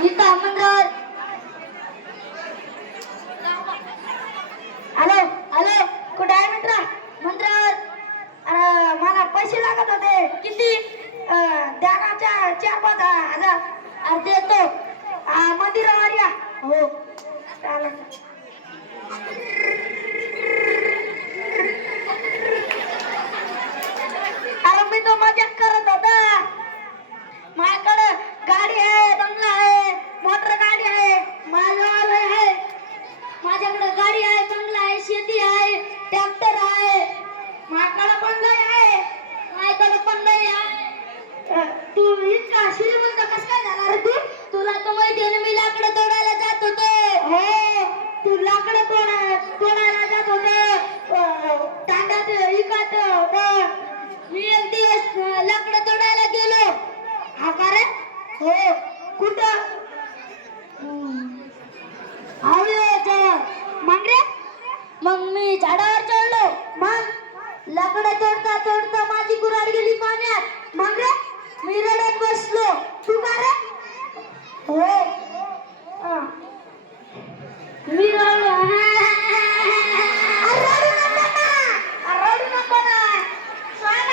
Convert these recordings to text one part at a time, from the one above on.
इथं मंदिरावर hello hello कुठे आहे मित्रा मंदिरावर मला पैसे लागत होते किती ध्यानाच्या 4-5 हजार अरे देतो मंदिरावर या हो चालेल अरे मी तो मजाक करत होता माझ्याकडे गाडी आहे बंगला आहे मोटर गाडी आहे मालवाहन आहे माझ्याकडे गाडी आहे बंगला आहे शेती आहे ट्रॅक्टर आहे माझ्याकडे बंगला आहे माझ्याकडे बंगला आहे तू इतका श्रीमंत कसं काय झाला रे तू तुला तर माहिती आहे ना मी लाकडं तोडायला जात होते हे तू लाकडं तोडायला जात होते तांड्यात इकत मी एक दिवस लाकडं तोडायला गेलो हा का रे हो कुठं मग रे मग मी झाडावर चढलो मग लाकडं तोडता तोडता माझी कुऱ्हाड गेली पाण्यात मग रे मी रडत बसलो तू का रे हो मी रडलो रडू नको ना सांग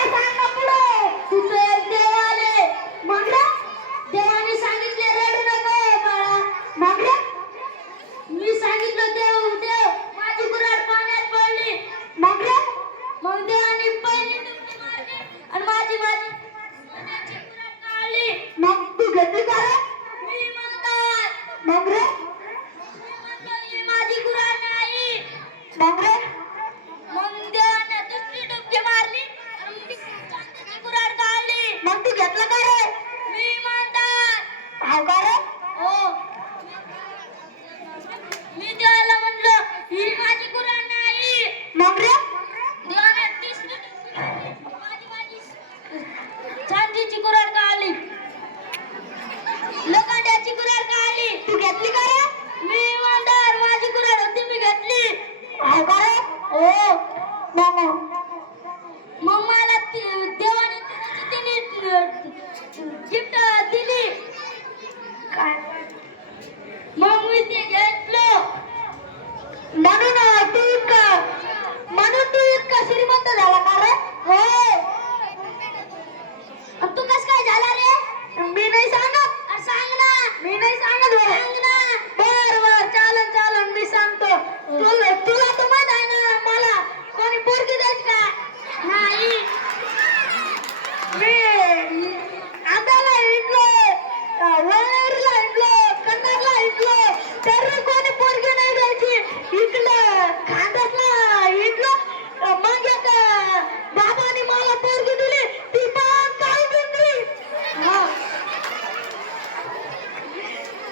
पुढे तुझे एक देव आले मग रे देवाने सांगितले रडू नको बाळा मग रे मी सांगितलं देव देव माझी कुऱ्हाड पाण्यात पडली मग रे मग देवाने पहिली डुबकी मारली आणि माझी कुऱ्हाड काढली मग तू घेतली का रे मी म्हणतात मग रे ही माझी कुऱ्हाड नाही मग रे मग देवाने दुसरी डुबकी मारली आणि चांदीची कुऱ्हाड काढली मग तू घेतलं का रे मी म्हणतात हा का रे हो मी देवाला म्हणलं ही माझी कुऱ्हाड नाही मग रे देवाने तिसरी माझी चांदीची कुऱ्हाड काढली लोखंडाची कुऱ्हाड काढली तू घेतली का रे मी इमानदार माझी कुऱ्हाड होती मी घेतली आहे का रे हो मग मला देवाने गिफ्ट दिली काय मग मी ते घेतलो म्हणून तू इतका श्रीमंत झाला का रे हो तू कस काय झाला रे मी नाही सांगत सांग ना मी नाही सांगत सांग ना बर चालन मी सांगतो तुला तर माहित आहे ना मला कोणी पोरगी द्यायची का नाही मी आंध्याला हिंडलो वळनेरला हिंडलो कन्नडला हिंडलो तरी कोणी पोरगी नाही द्यायची इकडं खांद्यातला हिंडलो मग एक बाबाने मला पोरगी दिली ती पण काही दिली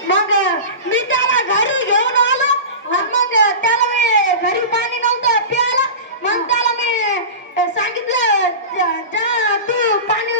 मग मी त्याला घरी घेऊन आलो मग त्याला मी घरी पाणी नव्हतं प्यायला मग त्याला मी सांगितलं जा तू पाणी